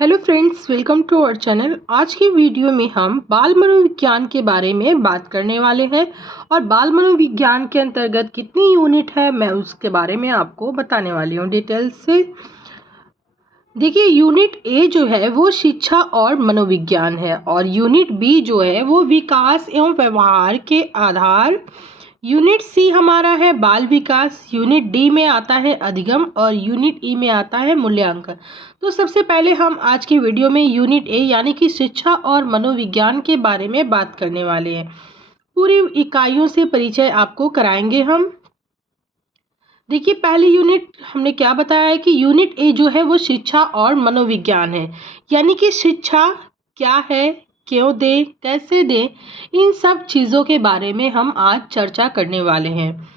Hello friends, welcome to our channel. आज की video में हम बाल मनोविज्ञान के बारे में बात करने वाले हैं और बाल मनोविज्ञान के अंतर्गत कितनी यूनिट है मैं उसके बारे में आपको बताने वाली हूँ डिटेल्स से। देखिए, यूनिट ए जो है वो शिक्षा और मनोविज्ञान है और यूनिट बी जो है वो विकास एवं व्यवहार के आधार। यूनिट सी हमारा है बाल विकास, यूनिट डी में आता है अधिगम और यूनिट ई में आता है मूल्यांकन। तो सबसे पहले हम आज की वीडियो में यूनिट ए यानी कि शिक्षा और मनोविज्ञान के बारे में बात करने वाले हैं। पूरी इकाइयों से परिचय आपको कराएंगे हम। देखिए, पहली यूनिट हमने क्या बताया है कि यूनिट ए जो है वो शिक्षा और मनोविज्ञान है, यानी कि शिक्षा क्या है, क्यों दें, कैसे दें, इन सब चीज़ों के बारे में हम आज चर्चा करने वाले हैं।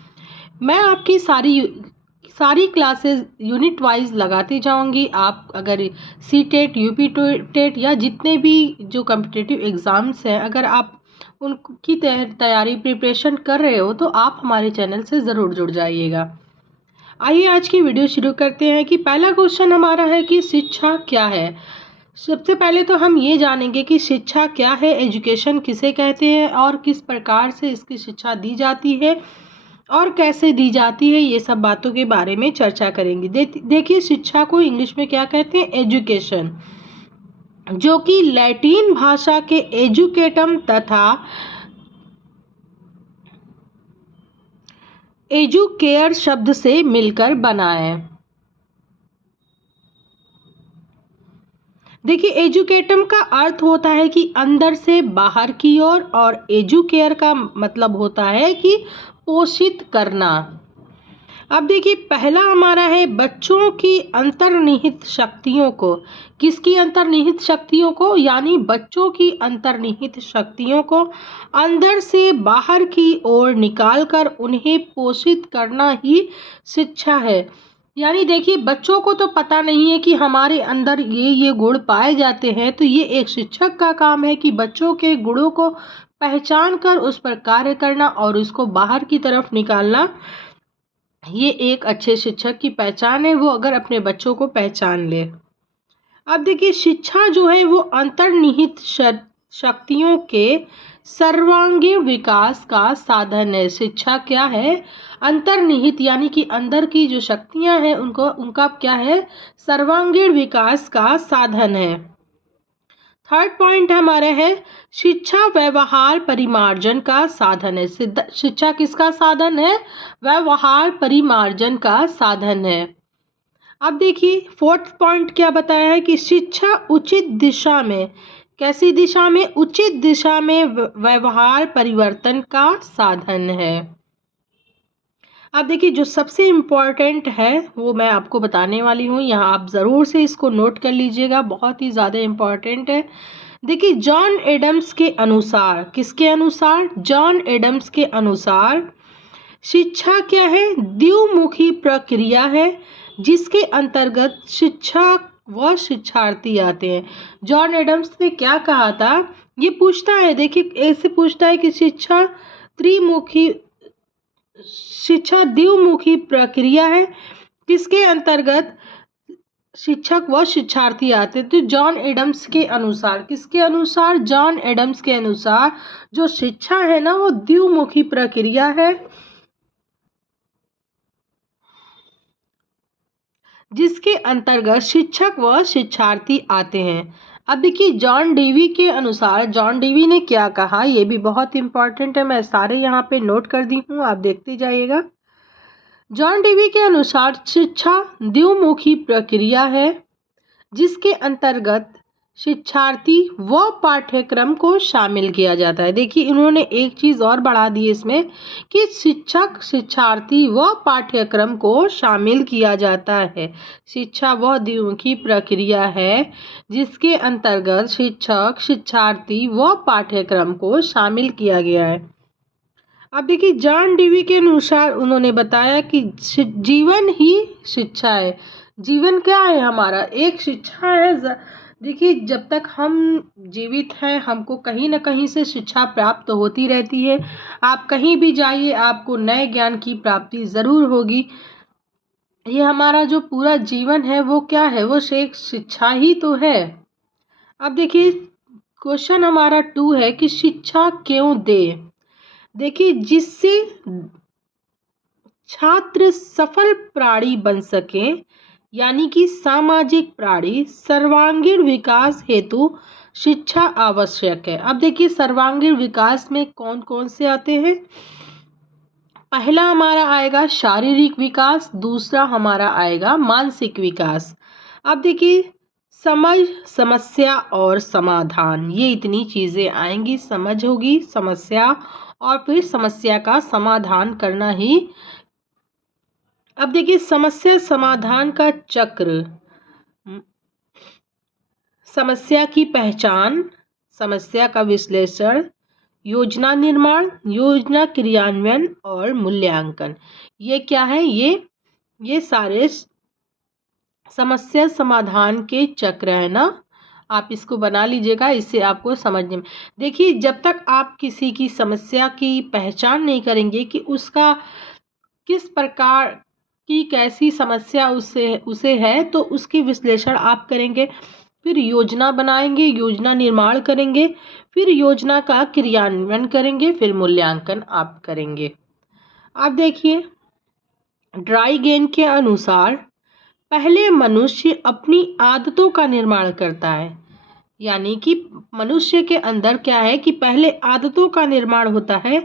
मैं आपकी सारी क्लासेस यूनिट वाइज लगाती जाऊंगी। आप अगर सी टेट, यूपी टेट या जितने भी जो कॉम्पिटिटिव एग्ज़ाम्स हैं, अगर आप उनकी तैयारी प्रिपरेशन कर रहे हो तो आप हमारे चैनल से ज़रूर जुड़ जाइएगा। आइए आज की वीडियो शुरू करते हैं कि पहला क्वेश्चन हमारा है कि शिक्षा क्या है। सबसे पहले तो हम ये जानेंगे कि शिक्षा क्या है, एजुकेशन किसे कहते हैं और किस प्रकार से इसकी शिक्षा दी जाती है और कैसे दी जाती है, ये सब बातों के बारे में चर्चा करेंगे। देखिए, शिक्षा को इंग्लिश में क्या कहते हैं, एजुकेशन, जो कि लैटिन भाषा के एजुकेटम तथा एजुकेयर शब्द से मिलकर बना है। देखिए, एजुकेटम का अर्थ होता है कि अंदर से बाहर की ओर और एजुकेयर का मतलब होता है कि पोषित करना। अब देखिए, पहला हमारा है बच्चों की अंतर्निहित शक्तियों को। किसकी अंतर्निहित शक्तियों को? यानी बच्चों की अंतर्निहित शक्तियों को अंदर से बाहर की ओर निकालकर उन्हें पोषित करना ही शिक्षा है। यानी देखिए, बच्चों को तो पता नहीं है कि हमारे अंदर ये गुण पाए जाते हैं, तो ये एक शिक्षक का काम है कि बच्चों के गुणों को पहचान कर उस पर कार्य करना और उसको बाहर की तरफ निकालना। ये एक अच्छे शिक्षक की पहचान है, वो अगर अपने बच्चों को पहचान ले। अब देखिए, शिक्षा जो है वो अंतर्निहित शक्तियों के सर्वांगीण विकास का साधन है। शिक्षा क्या है? अंतर्निहित यानी कि अंदर की जो शक्तियां हैं उनका क्या है? सर्वांगीण विकास का साधन है। थर्ड पॉइंट हमारा है शिक्षा व्यवहार परिमार्जन का साधन है। शिक्षा किसका साधन है? व्यवहार परिमार्जन का साधन है। अब देखिए, फोर्थ पॉइंट क्या बताया है कि शिक्षा उचित दिशा में, कैसी दिशा में? उचित दिशा में व्यवहार परिवर्तन का साधन है। अब देखिए, जो सबसे इम्पोर्टेंट है वो मैं आपको बताने वाली हूँ, यहाँ आप ज़रूर से इसको नोट कर लीजिएगा, बहुत ही ज़्यादा इम्पोर्टेंट है। देखिए, जॉन एडम्स के अनुसार, किसके अनुसार? जॉन एडम्स के अनुसार शिक्षा क्या है? द्विमुखी प्रक्रिया है जिसके अंतर्गत शिक्षक व शिक्षार्थी आते हैं। जॉन एडम्स ने क्या कहा था? ये पूछता है, देखिए ऐसे पूछता है कि शिक्षा द्विमुखी प्रक्रिया है किसके अंतर्गत शिक्षक व शिक्षार्थी आते हैं। तो जॉन एडम्स के अनुसार, किसके अनुसार? जॉन एडम्स के अनुसार जो शिक्षा है ना वो द्विमुखी प्रक्रिया है जिसके अंतर्गत शिक्षक व शिक्षार्थी आते हैं। अब देखिए, जॉन डेवी के अनुसार, जॉन डेवी ने क्या कहा, ये भी बहुत इंपॉर्टेंट है, मैं सारे यहाँ पे नोट कर दी हूँ, आप देखते जाइएगा। जॉन डेवी के अनुसार शिक्षा द्विमुखी प्रक्रिया है जिसके अंतर्गत शिक्षार्थी व पाठ्यक्रम को शामिल किया जाता है। देखिए, इन्होंने एक चीज़ और बढ़ा दी इसमें कि शिक्षक, शिक्षार्थी व पाठ्यक्रम को शामिल किया जाता है। शिक्षा वह द्विमुखी प्रक्रिया है जिसके अंतर्गत शिक्षक, शिक्षार्थी व पाठ्यक्रम को शामिल किया गया है। अब देखिए, जॉन डेवी के अनुसार उन्होंने बताया कि जीवन ही शिक्षा है। जीवन क्या है हमारा? एक शिक्षा है। देखिए, जब तक हम जीवित हैं हमको कहीं ना कहीं से शिक्षा प्राप्त होती रहती है। आप कहीं भी जाइए आपको नए ज्ञान की प्राप्ति ज़रूर होगी। ये हमारा जो पूरा जीवन है वो क्या है, वो शिक्षा ही तो है। अब देखिए क्वेश्चन हमारा 2 है कि शिक्षा क्यों दे। देखिए जिससे छात्र सफल प्राणी बन सके, यानी कि सामाजिक प्राणी, सर्वांगीण विकास हेतु शिक्षा आवश्यक है। अब देखिए सर्वांगीण विकास में कौन कौन से आते हैं। पहला हमारा आएगा शारीरिक विकास, दूसरा हमारा आएगा मानसिक विकास। अब देखिए समझ, समस्या और समाधान, ये इतनी चीज़ें आएंगी। समझ होगी, समस्या, और फिर समस्या का समाधान करना ही। अब देखिए समस्या समाधान का चक्र, समस्या की पहचान, समस्या का विश्लेषण, योजना निर्माण, योजना क्रियान्वयन और मूल्यांकन, ये क्या है, ये सारे समस्या समाधान के चक्र है ना। आप इसको बना लीजिएगा, इससे आपको समझने में। देखिए जब तक आप किसी की समस्या की पहचान नहीं करेंगे कि उसका किस प्रकार की कैसी समस्या उसे है, तो उसकी विश्लेषण आप करेंगे, फिर योजना बनाएंगे, योजना निर्माण करेंगे, फिर योजना का क्रियान्वयन करेंगे, फिर मूल्यांकन आप करेंगे। अब देखिए ड्राइगेन के अनुसार पहले मनुष्य अपनी आदतों का निर्माण करता है, यानी कि मनुष्य के अंदर क्या है कि पहले आदतों का निर्माण होता है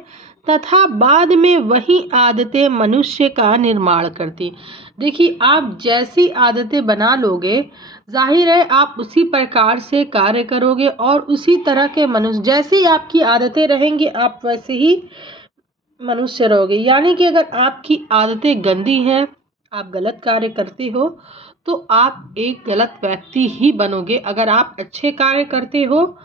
तथा बाद में वही आदतें मनुष्य का निर्माण करती। देखिए आप जैसी आदतें बना लोगे, जाहिर है आप उसी प्रकार से कार्य करोगे और उसी तरह के मनुष्य, जैसी आपकी आदतें रहेंगी आप वैसे ही मनुष्य रहोगे। यानी कि अगर आपकी आदतें गंदी हैं, आप गलत कार्य करते हो, तो आप एक गलत व्यक्ति ही बनोगे। अगर आप अच्छे कार्य करते हो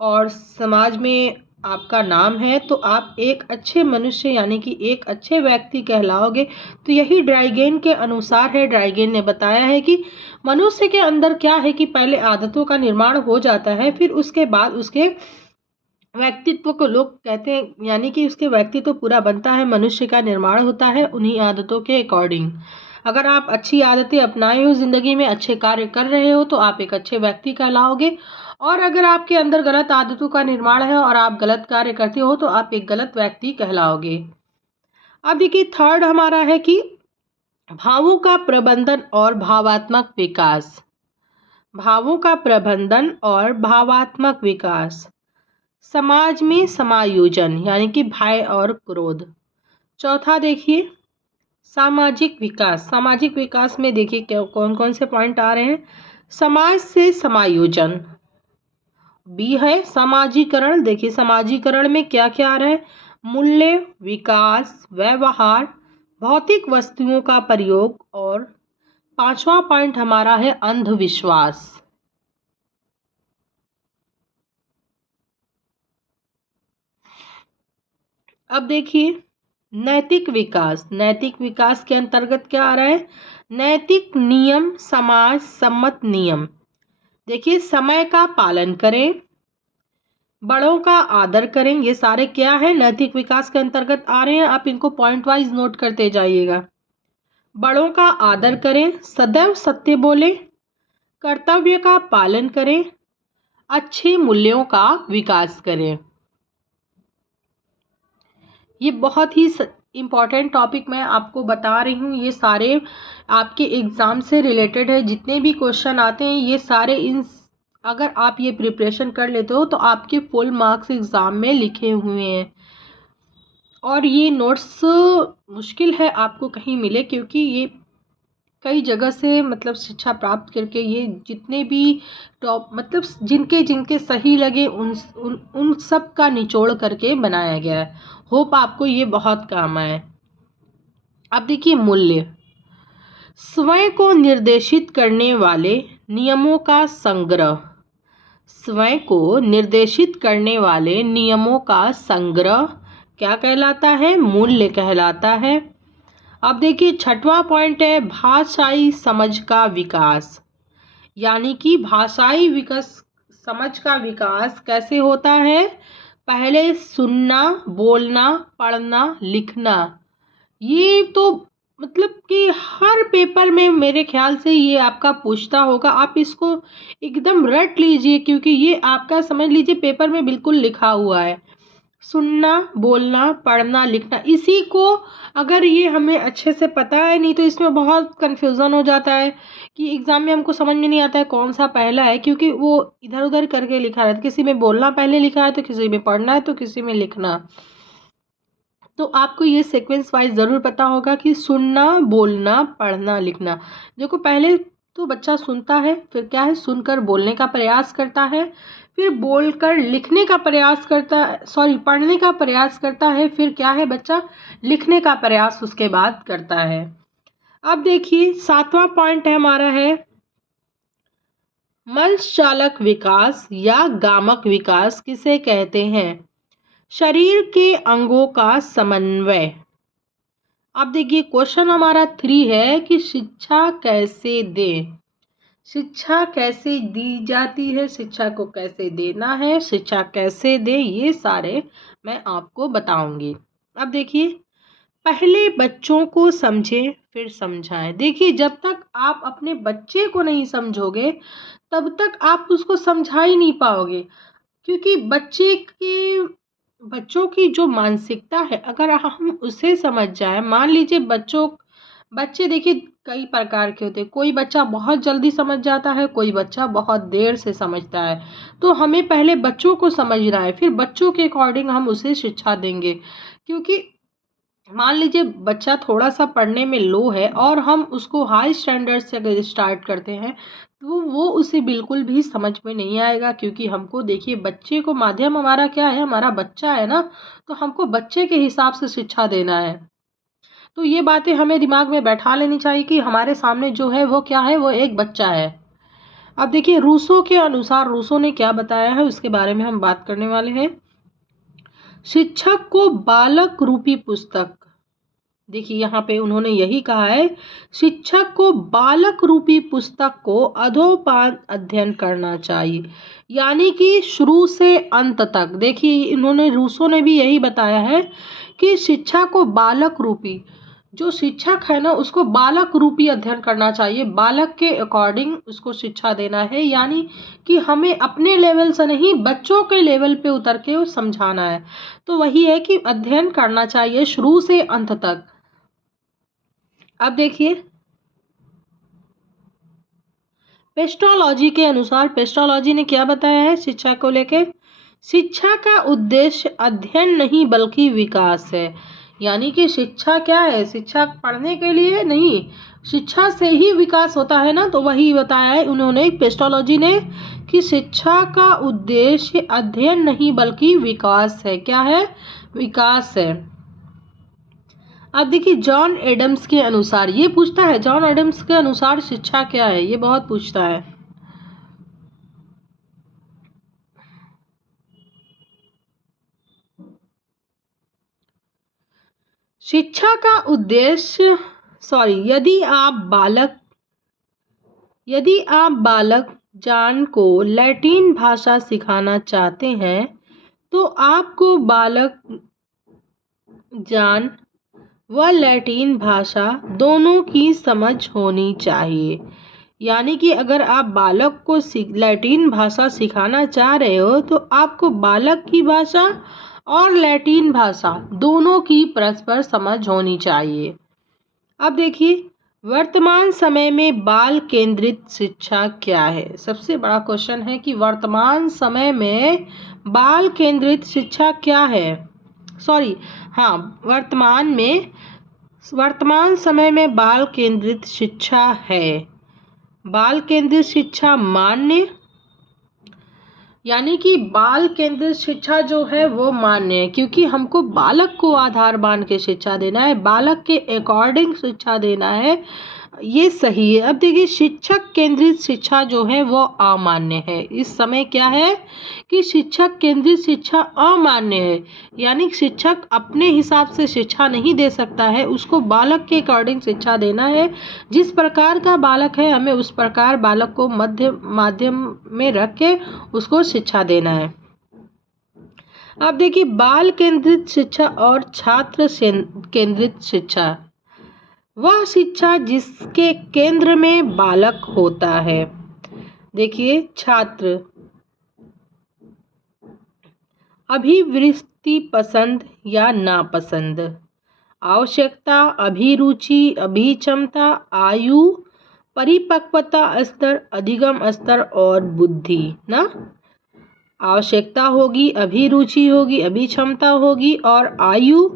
और समाज में आपका नाम है, तो आप एक अच्छे मनुष्य यानी कि एक अच्छे व्यक्ति कहलाओगे। तो यही ड्राइगेन के अनुसार है। ड्राइगेन ने बताया है कि मनुष्य के अंदर क्या है कि पहले आदतों का निर्माण हो जाता है, फिर उसके बाद उसके व्यक्तित्व को लोग कहते हैं, यानी कि उसके व्यक्तित्व पूरा बनता है, मनुष्य का निर्माण होता है उन्हीं आदतों के अकॉर्डिंग। अगर आप अच्छी आदतें अपनाए हो, जिंदगी में अच्छे कार्य कर रहे हो, तो आप एक अच्छे व्यक्ति कहलाओगे। और अगर आपके अंदर गलत आदतों का निर्माण है और आप गलत कार्य करते हो, तो आप एक गलत व्यक्ति कहलाओगे। अब देखिए थर्ड हमारा है कि भावों का प्रबंधन और भावात्मक विकास। भावों का प्रबंधन और भावात्मक विकास, समाज में समायोजन, यानी कि भय और क्रोध। चौथा देखिए सामाजिक विकास। सामाजिक विकास में देखिए क्या कौन कौन से पॉइंट आ रहे हैं। समाज से समायोजन, बी है समाजीकरण। देखिए समाजीकरण में क्या क्या आ रहा है, मूल्य, विकास, व्यवहार, भौतिक वस्तुओं का प्रयोग, और पांचवा पॉइंट हमारा है अंधविश्वास। अब देखिए नैतिक विकास। नैतिक विकास के अंतर्गत क्या आ रहा है, नैतिक नियम, समाज सम्मत नियम। देखिए समय का पालन करें, बड़ों का आदर करें, ये सारे क्या है नैतिक विकास के अंतर्गत आ रहे हैं। आप इनको पॉइंट वाइज नोट करते जाइएगा। बड़ों का आदर करें, सदैव सत्य बोलें, कर्तव्य का पालन करें, अच्छे मूल्यों का विकास करें। ये बहुत ही इम्पॉर्टेंट टॉपिक मैं आपको बता रही हूँ। ये सारे आपके एग्ज़ाम से रिलेटेड है। जितने भी क्वेश्चन आते हैं ये सारे अगर आप ये प्रिपरेशन कर लेते हो तो आपके फुल मार्क्स एग्ज़ाम में लिखे हुए हैं। और ये नोट्स मुश्किल है आपको कहीं मिले, क्योंकि ये कई जगह से मतलब शिक्षा प्राप्त करके ये जितने भी टॉप मतलब जिनके जिनके सही लगे उन सब का निचोड़ करके बनाया गया है। होप आपको ये बहुत काम आए। अब देखिए मूल्य, स्वयं को निर्देशित करने वाले नियमों का संग्रह। स्वयं को निर्देशित करने वाले नियमों का संग्रह क्या कहलाता है, मूल्य कहलाता है। अब देखिए छठवां पॉइंट है भाषाई समझ का विकास, यानी कि भाषाई विकास, समझ का विकास कैसे होता है, पहले सुनना, बोलना, पढ़ना, लिखना, ये तो मतलब कि हर पेपर में मेरे ख्याल से ये आपका पूछता होगा। आप इसको एकदम रट लीजिए, क्योंकि ये आपका समझ लीजिए पेपर में बिल्कुल लिखा हुआ है। सुनना, बोलना, पढ़ना, लिखना, इसी को अगर ये हमें अच्छे से पता है, नहीं तो इसमें बहुत कन्फ्यूज़न हो जाता है कि एग्ज़ाम में हमको समझ में नहीं आता है कौन सा पहला है, क्योंकि वो इधर-उधर करके लिखा रहता है। किसी में बोलना पहले लिखा है, तो किसी में पढ़ना है, तो किसी में लिखना। तो आपको ये सीक्वेंस वाइज़ ज़रूर पता होगा कि सुनना, बोलना, पढ़ना, लिखना। देखो पहले तो बच्चा सुनता है, फिर क्या है सुनकर बोलने का प्रयास करता है, फिर बोलकर लिखने का प्रयास करता है, सॉरी पढ़ने का प्रयास करता है, फिर क्या है बच्चा लिखने का प्रयास उसके बाद करता है। अब देखिए 7वां पॉइंट है हमारा है मंशचालक विकास या गामक विकास किसे कहते हैं? शरीर के अंगों का समन्वय। अब देखिए क्वेश्चन हमारा 3 है कि शिक्षा कैसे दें? शिक्षा कैसे दी जाती है, शिक्षा को कैसे देना है, शिक्षा कैसे दें, ये सारे मैं आपको बताऊंगी। अब देखिए पहले बच्चों को समझें फिर समझाएं। देखिए जब तक आप अपने बच्चे को नहीं समझोगे तब तक आप उसको समझा ही नहीं पाओगे, क्योंकि बच्चों की जो मानसिकता है अगर हम उसे समझ जाए, मान लीजिए बच्चे देखिए कई प्रकार के होते हैं। कोई बच्चा बहुत जल्दी समझ जाता है, कोई बच्चा बहुत देर से समझता है। तो हमें पहले बच्चों को समझना है, फिर बच्चों के अकॉर्डिंग हम उसे शिक्षा देंगे। क्योंकि मान लीजिए बच्चा थोड़ा सा पढ़ने में लो है और हम उसको हाई स्टैंडर्ड से अगर स्टार्ट करते हैं तो वो उसे बिल्कुल भी समझ में नहीं आएगा, क्योंकि हमको देखिए बच्चे को माध्यम हमारा क्या है, हमारा बच्चा है ना, तो हमको बच्चे के हिसाब से शिक्षा देना है। तो ये बातें हमें दिमाग में बैठा लेनी चाहिए कि हमारे सामने जो है वो क्या है, वो एक बच्चा है। अब देखिए रूसो के अनुसार रूसो ने क्या बताया है उसके बारे में हम बात करने वाले हैं। शिक्षक को बालक रूपी पुस्तक, देखिए यहाँ पे उन्होंने यही कहा है, शिक्षक को बालक रूपी पुस्तक को अधोपान अध्ययन करना चाहिए, यानी कि शुरू से अंत तक। देखिए इन्होंने रूसो ने भी यही बताया है कि शिक्षा को बालक रूपी, जो शिक्षक है ना उसको बालक रूपी अध्ययन करना चाहिए, बालक के अकॉर्डिंग उसको शिक्षा देना है, यानी कि हमें अपने लेवल से नहीं बच्चों के लेवल पे उतर के समझाना है। तो वही है कि अध्ययन करना चाहिए शुरू से अंत तक। अब देखिए पेस्टोलॉजी के अनुसार, पेस्टोलॉजी ने क्या बताया है शिक्षा को लेके, शिक्षा का उद्देश्य अध्ययन नहीं बल्कि विकास है। यानी कि शिक्षा क्या है, शिक्षा पढ़ने के लिए नहीं, शिक्षा से ही विकास होता है ना। तो वही बताया है उन्होंने पेस्टोलॉजी ने कि शिक्षा का उद्देश्य अध्ययन नहीं बल्कि विकास है। क्या है, विकास है। अब देखिए जॉन एडम्स के अनुसार, ये पूछता है जॉन एडम्स के अनुसार शिक्षा क्या है, ये बहुत पूछता है। शिक्षा का उद्देश्य, सॉरी, यदि आप बालक जॉन को लैटिन भाषा सिखाना चाहते हैं तो आपको बालक जॉन व लैटिन भाषा दोनों की समझ होनी चाहिए। यानी कि अगर आप बालक को लैटिन भाषा सिखाना चाह रहे हो तो आपको बालक की भाषा और लैटिन भाषा दोनों की परस्पर समझ होनी चाहिए। अब देखिए वर्तमान समय में बाल केंद्रित शिक्षा क्या है। सबसे बड़ा क्वेश्चन है कि वर्तमान समय में बाल केंद्रित शिक्षा क्या है। सॉरी, हाँ, वर्तमान समय में बाल केंद्रित शिक्षा है। बाल केंद्रित शिक्षा मान्य, यानी कि बाल केंद्रित शिक्षा जो है वो मान्य है, क्योंकि हमको बालक को आधार मान के शिक्षा देना है, बालक के अकॉर्डिंग शिक्षा देना है, ये सही है। अब देखिए शिक्षक केंद्रित शिक्षा जो है वो अमान्य है। इस समय क्या है कि शिक्षक केंद्रित शिक्षा अमान्य है, यानी शिक्षक अपने हिसाब से शिक्षा नहीं दे सकता है, उसको बालक के अकॉर्डिंग शिक्षा देना है। जिस प्रकार का बालक है हमें उस प्रकार बालक को माध्यम में रख के उसको शिक्षा देना है। अब देखिए बाल केंद्रित शिक्षा और छात्र केंद्रित शिक्षा, वह शिक्षा जिसके केंद्र में बालक होता है। देखिए छात्र, अभिवृत्ति पसंद या नापसंद, आवश्यकता, अभिरुचि, अभिक्षमता, आयु, परिपक्वता स्तर, अधिगम स्तर और बुद्धि ना। आवश्यकता होगी, अभिरुचि होगी, अभिक्षमता होगी और आयु,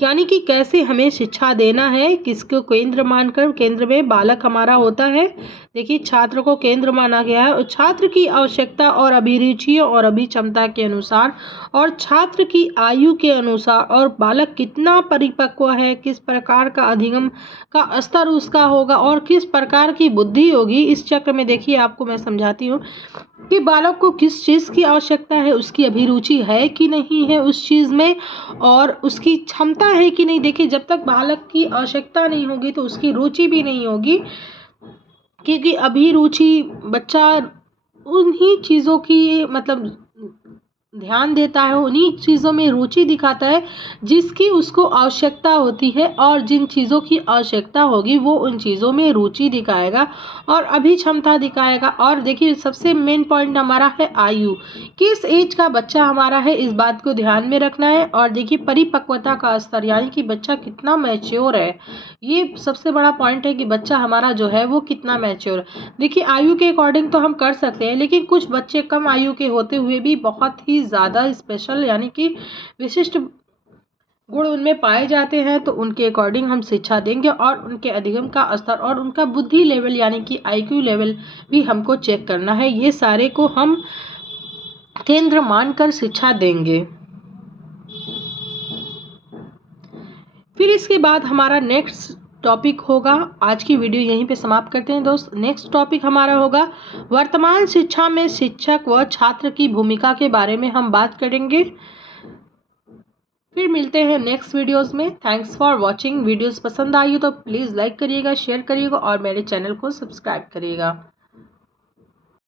यानी कि कैसे हमें शिक्षा देना है, किसको केंद्र मानकर, केंद्र में बालक हमारा होता है। देखिए छात्र को केंद्र माना गया है और छात्र की आवश्यकता और अभिरुचियों और अभिक्षमता के अनुसार और छात्र की आयु के अनुसार और बालक कितना परिपक्व है, किस प्रकार का अधिगम का स्तर उसका होगा और किस प्रकार की बुद्धि होगी। इस चक्र में देखिए आपको मैं समझाती हूँ कि बालक को किस चीज़ की आवश्यकता है, उसकी अभिरुचि है कि नहीं है उस चीज़ में और उसकी क्षमता है कि नहीं। देखिए जब तक बालक की आवश्यकता नहीं होगी तो उसकी रुचि भी नहीं होगी, क्योंकि अभिरुचि बच्चा उन्हीं चीज़ों की मतलब ध्यान देता है, उन्हीं चीज़ों में रुचि दिखाता है जिसकी उसको आवश्यकता होती है और जिन चीज़ों की आवश्यकता होगी वो उन चीज़ों में रुचि दिखाएगा और अभिक्षमता दिखाएगा। और देखिए सबसे मेन पॉइंट हमारा है आयु, किस एज का बच्चा हमारा है, इस बात को ध्यान में रखना है। और देखिए परिपक्वता का स्तर, यानी कि बच्चा कितना मैच्योर है, ये सबसे बड़ा पॉइंट है कि बच्चा हमारा जो है वो कितना मैच्योर है। देखिए आयु के अकॉर्डिंग तो हम कर सकते हैं, लेकिन कुछ बच्चे कम आयु के होते हुए भी बहुत ही ज़्यादा स्पेशल यानी कि विशिष्ट गुण उनमें पाए जाते हैं, तो उनके अकॉर्डिंग हम शिक्षा देंगे और उनके अधिगम का स्तर और उनका बुद्धि लेवल यानी कि आईक्यू लेवल भी हमको चेक करना है। ये सारे को हम केंद्र मानकर शिक्षा देंगे। फिर इसके बाद हमारा नेक्स्ट टॉपिक होगा, आज की वीडियो यहीं पे समाप्त करते हैं दोस्त। नेक्स्ट टॉपिक हमारा होगा वर्तमान शिक्षा में शिक्षक व छात्र की भूमिका के बारे में हम बात करेंगे। फिर मिलते हैं नेक्स्ट वीडियोस में। Thanks for watching. वीडियोस पसंद आई हो तो प्लीज़ लाइक करिएगा, शेयर करिएगा और मेरे चैनल को सब्सक्राइब करिएगा।